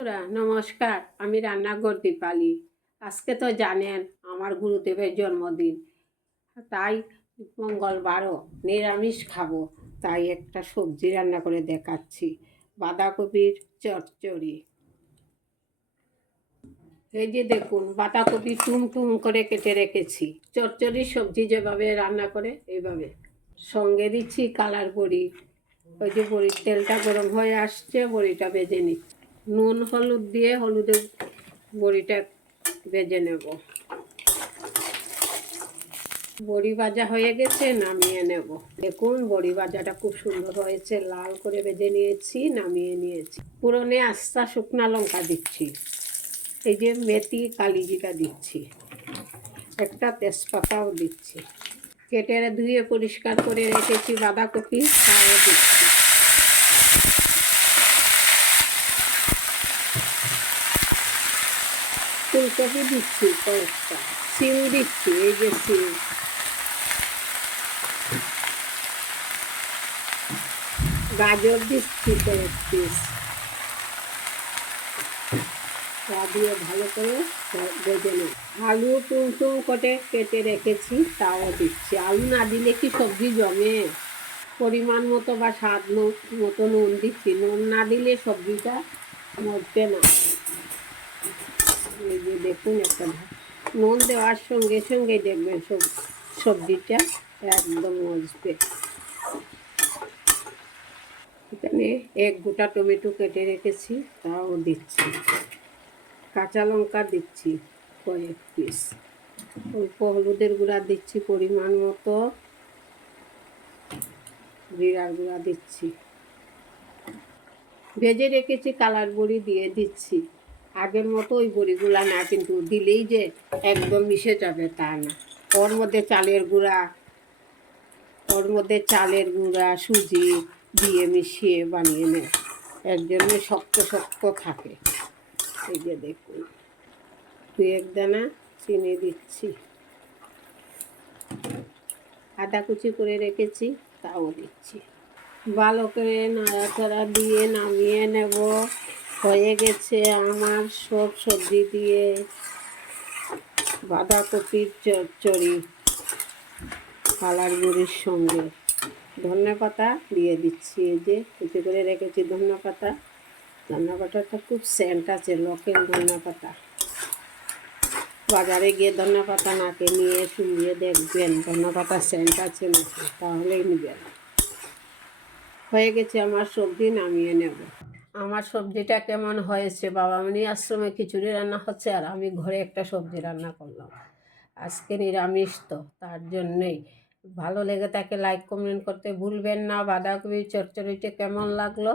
বন্ধুরা, নমস্কার। আমি রান্নাঘর দীপালি। আজকে তো জানেন আমার গুরুদেবের জন্মদিন। তাই মঙ্গলবারও নিরামিষ খাব তাই একটা সবজি রান্না করে দেখাচ্ছি। বাঁধাকপির চচ্চড়ি। এই যে দেখুন বাঁধাকপি টুম টুম করে কেটে রেখেছি। চচ্চড়ির সবজি যেভাবে রান্না করে এইভাবে। সঙ্গে দিচ্ছি কালার বড়ি। ওই যে বড়ির তেলটা গরম হয়ে আসছে বড়িটা ভেজে নিচ্ছি। নুন, হলুদ দিয়ে হলুদের বড়িটা ভেজে নেব। বড়ি ভাজা হয়ে গেছে, নামিয়ে নেব। দেখুন, বড়ি ভাজাটা খুব সুন্দর হয়েছে। লাল করে ভেজে নিয়েছি, নামিয়ে নিয়েছি। পুরনে আস্তা শুকনা লঙ্কা দিচ্ছি। এই যে মেথি কালিজিরা দিচ্ছি। একটা তেজপাতাও দিচ্ছি। কেটে ধুয়ে পরিষ্কার করে রেখেছি বাঁধাকপি, তাও দিচ্ছি। ফুলকপি দিচ্ছি, কয়েকটা। সিম দিচ্ছি, এই যে সিম। গাজর দিচ্ছি কয়েক পিস। তা দিয়ে ভালো করে ভেজে নেব। আলু টুম টুম করে কেটে রেখেছি, তাও দিচ্ছি। আলু না দিলে কি সবজি জমে? পরিমাণ মতো বা স্বাদ মতো নুন দিচ্ছি। নুন না দিলে সবজিটা মরবে না। যে দেখুন একটা নুন দেওয়ার সঙ্গে সঙ্গে দেখবেন সব সবজিটা একদম মজবে। এখানে এক গোটা টমেটো কেটে রেখেছি, তাও দিচ্ছি। কাঁচা লঙ্কা দিচ্ছি কয়েক পিস অল্প হলুদের গুঁড়া দিচ্ছি পরিমাণ মতো। জিরার গুঁড়া দিচ্ছি। ভেজে রেখেছি, কালার বড়ি দিয়ে দিচ্ছি। আগের মতো ওই বড়িগুলা না, কিন্তু দিলেই যে একদম মিশে যাবে তা না। ওর মধ্যে চালের গুঁড়া, ওর মধ্যে চালের গুঁড়া, সুজি দিয়ে মিশিয়ে বানিয়ে নেয় এর জন্য শক্ত শক্ত থাকে। এই যে দেখুন, দু এক দানা চিনি দিচ্ছি। আদা কুচি করে রেখেছি, তাও দিচ্ছি। ভালো করে নাড়াচাড়া দিয়ে নামিয়ে নেব। হয়ে গেছে আমার সব সবজি দিয়ে বাঁধাকপির চচ্চড়ি কালার গুঁড়ির সঙ্গে। ধনে পাতা দিয়ে দিচ্ছি এই যে, কুচি করে রেখেছি ধনে পাতা। ধনে পাতাটা খুব সেন্ট আছে, লোকেল ধনে পাতা। বাজারে গিয়ে ধনে পাতা নাকে নিয়ে শুনিয়ে দেখবেন, ধনে পাতা সেন্ট আছে নাকি? তাহলেই নেবেন। হয়ে গেছে আমার সবজি, নামিয়ে নেব। আমার সবজিটা কেমন হয়েছে? বাবামণি আশ্রমে খিচুড়ি রান্না হচ্ছে আর আমি ঘরে একটা সবজি রান্না করলাম। আজকে নিরামিষ তো, তার জন্যেই। ভালো লেগে থাকে লাইক কমেন্ট করতে ভুলবেন না। বাঁধাকপি চচ্চড়িটা কেমন লাগল?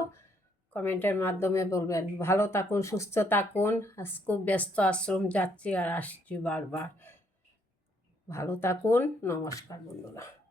কমেন্টের মাধ্যমে বলবেন। ভালো থাকুন, সুস্থ থাকুন। আজ খুব ব্যস্ত আশ্রম যাচ্ছি আর আসছি বারবার। ভালো থাকুন, নমস্কার বন্ধুরা।